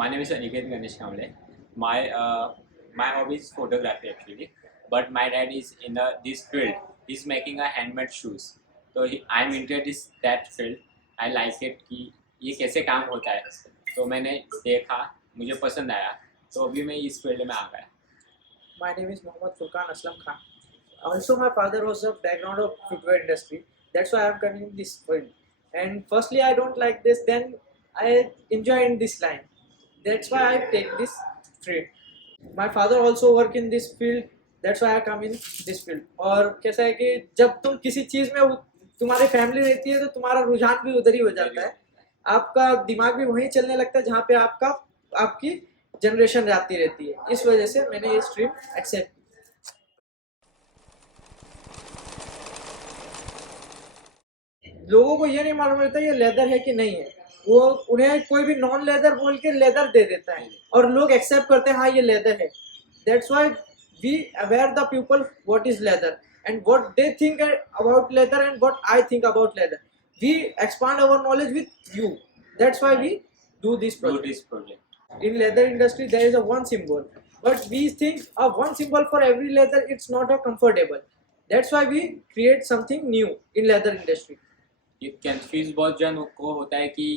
My name is Aniket Ganesh Kamble. My hobby is photography actually, but my dad is in this field. He's making a handmade shoes. तो I'm into that field. I like it कि ये कैसे काम होता है. तो मैंने देखा, मुझे पसंद आया. तो अभी मैं इस फील्ड में आ गया. My name is Mohammad Furqan Aslam Khan. Also, my father was a background of footwear industry. That's why I'm coming in this field. And firstly, I don't like this. Then I enjoy in this line. That's why I take this field. My father also work in this field. That's why I come in this field. और कैसा है कि जब तुम किसी चीज में तुम्हारी फैमिली रहती है तो तुम्हारा रुझान भी उधर ही हो जाता है. आपका दिमाग भी वहीं चलने लगता है जहाँ पे आपकी जनरेशन जाती रहती है. इस वजह से मैंने ये स्ट्रीम एक्सेप्ट की. लोगों को ये नहीं मालूम रहता ये लेदर है कि नहीं है. वो उन्हें कोई भी नॉन लेदर बोल के लेदर दे देता है और लोग एक्सेप्ट करते हैं हाँ ये लेदर है. That's why we aware the people what is leather and what they think about leather and what I think about leather. We expand our knowledge with you. That's why we do this project. In leather industry there is a one symbol, but we think of one symbol for every leather. It's not a comfortable. That's why we create something new in leather industry. ये confuse बहुत जन को होता है कि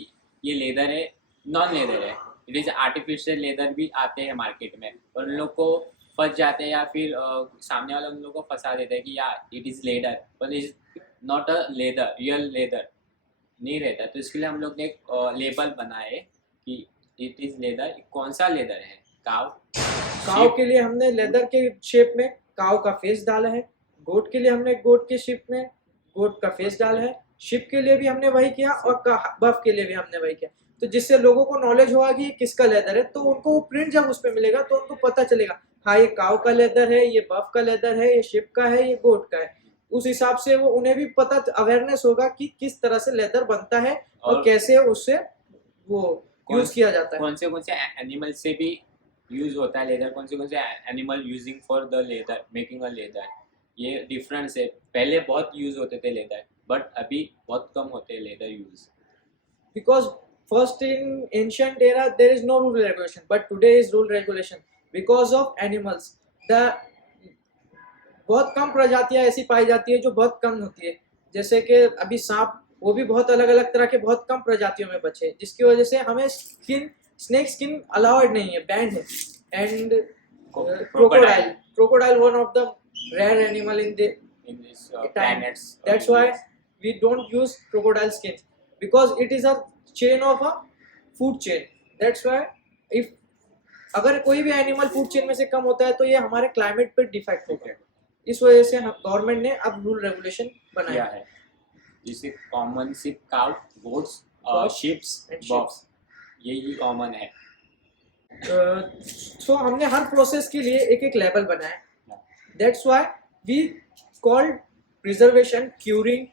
ये leather है, non leather है. इट इज आर्टिफिशियल लेदर भी आते हैं मार्केट में और उन लोग को फंस जाते हैं या फिर सामने वाला उन लोग को फंसा देता है कि यार it is leather, but is not a leather, real leather नहीं रहता. तो इसके लिए हम लोग ने एक लेबल बनाए कि इट इज लेदर. कौन सा लेदर है? काव के लिए हमने लेदर के शेप में काव का फेस डाला है. गोट के लिए हमने गोट के शेप में गोट का फेस डाला है. शिप के लिए भी हमने वही किया और बफ के लिए भी हमने वही किया. तो जिससे लोगों को नॉलेज होगा कि किसका लेदर है, तो उनको वो प्रिंट जब उस पर मिलेगा तो उनको पता चलेगा हाँ ये काव का लेदर है, ये बफ का लेदर है, ये शिप का है, ये गोट का है. उस हिसाब से वो उन्हें भी पता अवेयरनेस होगा कि किस तरह से लेदर बनता है और कैसे उससे वो यूज किया जाता है. कौन से एनिमल से भी यूज होता है लेदर, कौन से animal using for the leather, making a leather. ये डिफरेंस है. पहले बहुत यूज होते थे लेदर, बट अभी बहुत कम होते हैं leather use. Because first in ancient era there is no rule regulation, but today is rule regulation because of animals. The बहुत कम प्रजातियां ऐसी पाई जाती है जो बहुत कम होती है. जैसे कि अभी सांप, वो भी बहुत अलग अलग तरह के बहुत कम प्रजातियों में बचे, जिसकी वजह से हमें स्नेक स्किन अलाउड नहीं है, बैंड है. And crocodile one of the rare animal in this planets. That's why we don't use crocodile skins, because it is a chain of a food chain. That's why if अगर कोई भी animal food chain में से कम होता है तो ये हमारे क्लाइमेट पर डिफेक्ट होगा. इस वजह से गवर्नमेंट ने अब रूल रेगुलेशन बनाया है. जिससे common sheep, cow, goats, sheeps and box, यही कॉमन है. तो हमने हर प्रोसेस के लिए एक एक लेवल बनाया. That's why we called preservation, curing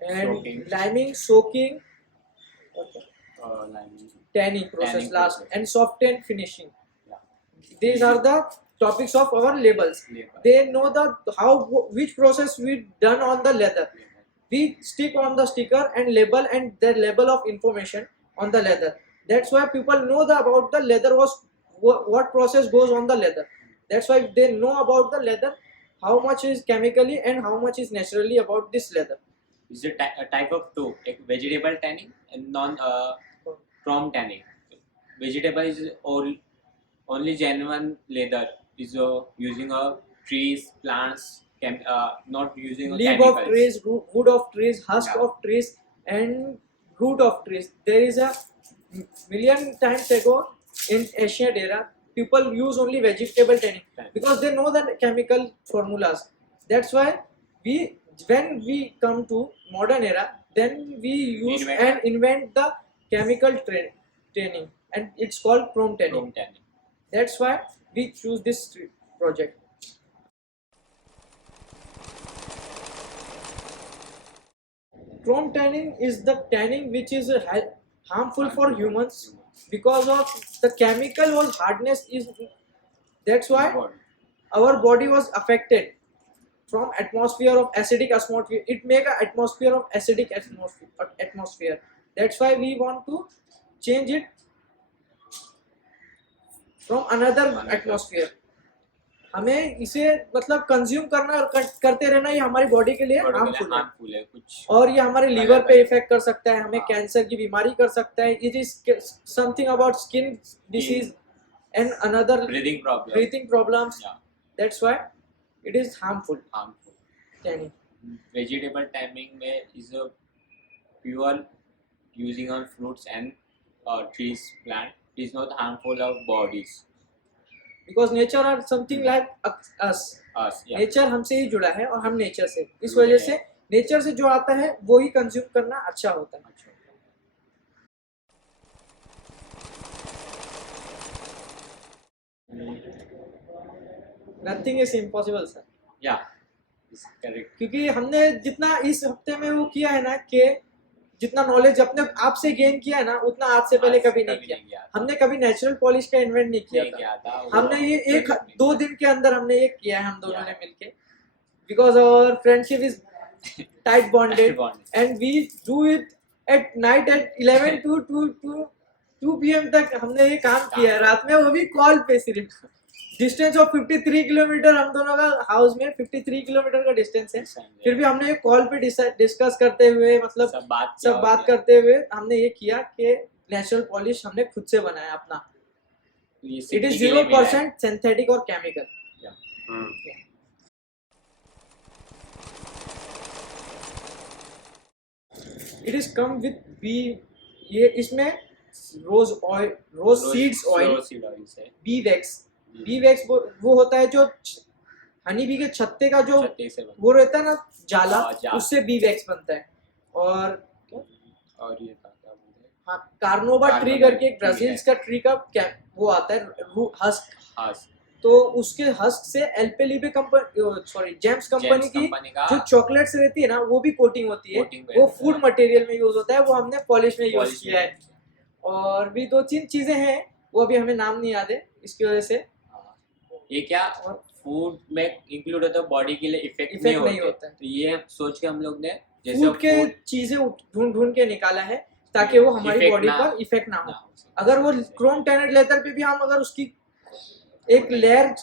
and liming, soaking, tanning process last, and soften finishing. These are the topics of our labels. They know which process we done on the leather. We stick on the sticker and label and the level of information on the leather. That's why people know about the leather what process goes on the leather. That's why they know about the leather, how much is chemically and how much is naturally about this leather. Is a type of two, like vegetable tanning and non chrome tanning. Vegetable is only genuine leather is using trees, plants, not using leaf chemicals. Of trees, wood of trees, husk of trees, and root of trees. There is a million times ago in ancient era, people use only vegetable tanning because they know the chemical formulas. That's why when we come to modern era, then we use and invent the chemical tanning, and it's called chrome tanning. That's why we choose this project. Chrome tanning is the tanning which is harmful for humans because of the chemical was hardness is. That's why our body was affected from atmosphere of acidic atmosphere. It make an atmosphere of acidic atmosphere. That's why we want to change it from another Another. Atmosphere. हमें इसे मतलब consume करना करते रहना, ये हमारी body के लिए हार्मफुल है, हार्मफुल है कुछ। और ये हमारे अलग लीवर पे अलग। इफेक्ट कर सकता है, हमें हाँ। कैंसर की बीमारी कर सकता है। It is something about skin disease and another breathing problem. breathing problems. Yeah. That's why it is harmful. हार्मफुल। Tanning. वेजिटेबल टैनिंग में is a pure using on fruits and trees plant is not harmful of bodies Because nature are something like us. us yeah nature हमसे ही जुड़ा है और हम nature से, इस जुड़े वजह हैं। से नेचर से जो आता है वो ही कंज्यूम करना अच्छा होता है। अच्छा नथिंग इज इम्पॉसिबल सर, या करेक्ट। क्योंकि हमने जितना इस हफ्ते में वो किया है ना, कि जितना नॉलेज अपने आप से गेन किया है ना, उतना आज से पहले कभी नहीं किया। हमने कभी नेचुरल पॉलिश का इन्वेंट नहीं किया था। हमने ये एक दो दिन के अंदर हमने ये किया है हम दोनों ने मिलके, because our friendship is tight bonded and we do it at night at 11 to 2 PM तक हमने ये काम किया है, रात में, वो भी कॉल पे सिर्फ। डिस्टेंस ऑफ 53 किलोमीटर हम दोनों का हाउस में 53 किलोमीटर का डिस्टेंस है, फिर भी हमने ये कॉल पे डिस्कस करते हुए, मतलब सब बात करते हुए हमने ये किया कि नेचुरल पॉलिश हमने खुद से बनाया अपना। इट इज 0% सिंथेटिक और chemical. It is come with bee, ये इसमें rose oil, rose seeds oil, bee wax. Bee wax वो होता है जो हनी बी के छत्ते का जो वो रहता है ना जाला, उससे बी वैक्स बनता है। और ये हाँ, कार्नोबा ट्री करके एक ब्राजील का ट्री का वो आता है हस्क, तो उसके हस्क से एल्पेलिबे कंपनी, सॉरी जेम्स कंपनी की जो चॉकलेट्स रहती है ना, वो भी कोटिंग होती है, वो फूड मटेरियल में यूज होता है, वो हमने पॉलिश में यूज किया है। और भी 2-3 चीजें हैं, वो अभी हमें नाम नहीं याद है, इसकी वजह से। ये क्या फूड में इंक्लूड होता है, बॉडी के लिए इफेक्ट नहीं होता है, तो ये सोच के हम लोग ने फूड के चीजें ढूंढ के निकाला है ताकि वो हमारी बॉडी पर इफेक्ट ना हो। अगर वो क्रोम टैनेड लेदर पे भी हम अगर उसकी एक लेयर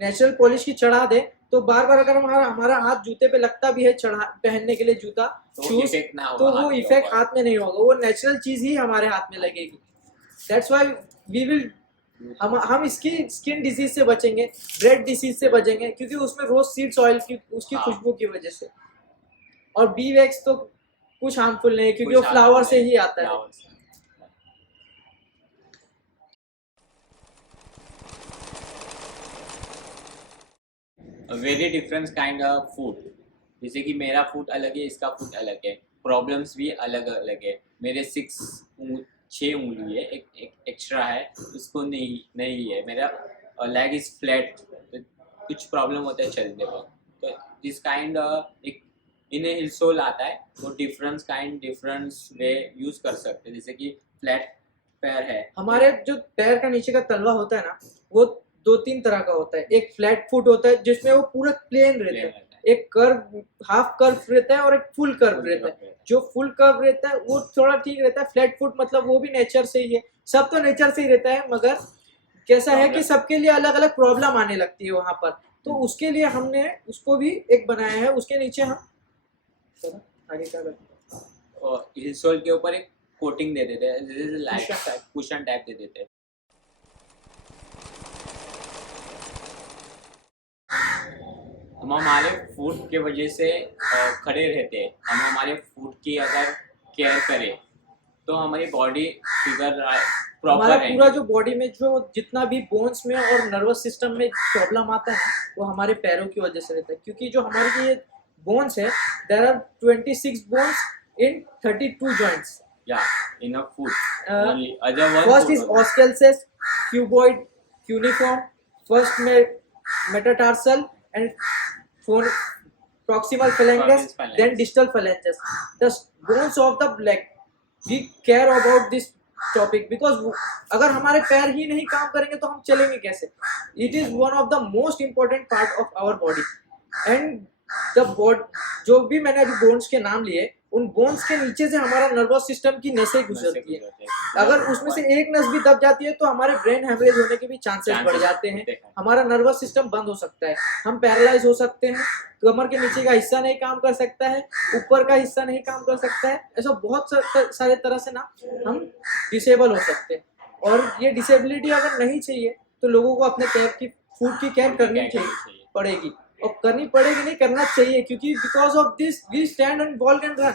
नेचुरल पॉलिश की चढ़ा दे, तो बार बार अगर हमारा हाथ जूते पे लगता भी है पहनने के लिए जूता, शूज, तो वो इफेक्ट हाथ में नहीं होगा, वो नेचुरल चीज ही हमारे हाथ में लगेगी। दैट्स व्हाई वी विल हम इसकी स्किन डिसीज से बचेंगे, ब्रेड डिसीज से बचेंगे, क्योंकि उसमें रोज सीड्स ऑयल की उसकी खुशबू की वजह से। और बी वैक्स तो कुछ हार्मफुल नहीं है, क्योंकि वो फ्लावर से ही आता है। Very different kind of food, जैसे कि मेरा फूड अलग है, इसका फूड अलग है, प्रॉब्लम्स भी अलग अलग है। मेरे 6 उंगली है, एक एक्स्ट्रा है, उसको नहीं है। मेरा लेग इज फ्लैट, तो कुछ प्रॉब्लम होता है चलने वक्त। तो दिस काइंड एक इन हिल सोल आता है, वो डिफरेंट वे यूज कर सकते हैं। जैसे कि फ्लैट पैर है, हमारे जो पैर का नीचे का तलवा होता है ना, वो 2-3 तरह का होता है। एक फ्लैट फुट होता है जिसमें वो पूरा प्लेन रहता है, एक कर्व, हाफ कर्व रहता है, और एक फुल कर्व रहता है। जो फुल कर्व रहता है वो थोड़ा ठीक रहता है। फ्लैट फुट मतलब वो भी नेचर से ही है, सब तो नेचर से ही रहता है, मगर कैसा है कि सबके लिए अलग अलग प्रॉब्लम आने लगती है वहां पर, तो उसके लिए हमने उसको भी एक बनाया है। उसके नीचे हम आगे क्या करते हैं, हिल सोल के ऊपर एक कोटिंग दे देते हैं, जैसे लाइक कुशन टाइप दे देते हैं। हम हमारे फूड के वजह से खड़े रहते हैं। हम हमारे फूड की अगर केयर करें तो हमारी बॉडी फिगर प्रॉपर हमारा पूरा जो बॉडी में जो जितना भी बोन्स में और नर्वस सिस्टम में प्रॉब्लम आता है, वो हमारे पैरों की वजह से रहता है। क्योंकि जो हमारी ये बोन्स है, there are 26 bones in 32 joints. In a foot only other one first is ऑस्केल्सेस, क्यूबॉइड, क्यूनिफॉर्म, फर्स्ट में metatarsal and proximal phalanges, then distal phalanges, the bones of the leg. We care about this topic because अगर हमारे पैर ही नहीं काम करेंगे तो हम चलेंगे कैसे? It is one of the most important part of our body. And the body, जो भी मैंने अभी bones के नाम लिए, उन बोन्स के नीचे से हमारा नर्वस सिस्टम की नसें गुजरती है। अगर उसमें से एक नस भी दब जाती है तो हमारे ब्रेन हेमरेज होने के भी चांसेस बढ़ जाते हैं, हमारा नर्वस सिस्टम बंद हो सकता है, हम पैरालाइज हो सकते हैं, कमर के नीचे का हिस्सा नहीं काम कर सकता है, ऊपर का हिस्सा नहीं काम कर सकता है, ऐसा बहुत सारे तरह से ना हम डिसेबल हो सकते हैं। और ये डिसेबिलिटी अगर नहीं चाहिए तो लोगों को अपने फूड की केयर करनी पड़ेगी, और करनी पड़ेगी नहीं, करना चाहिए, क्योंकि because of this we stand and walk and run.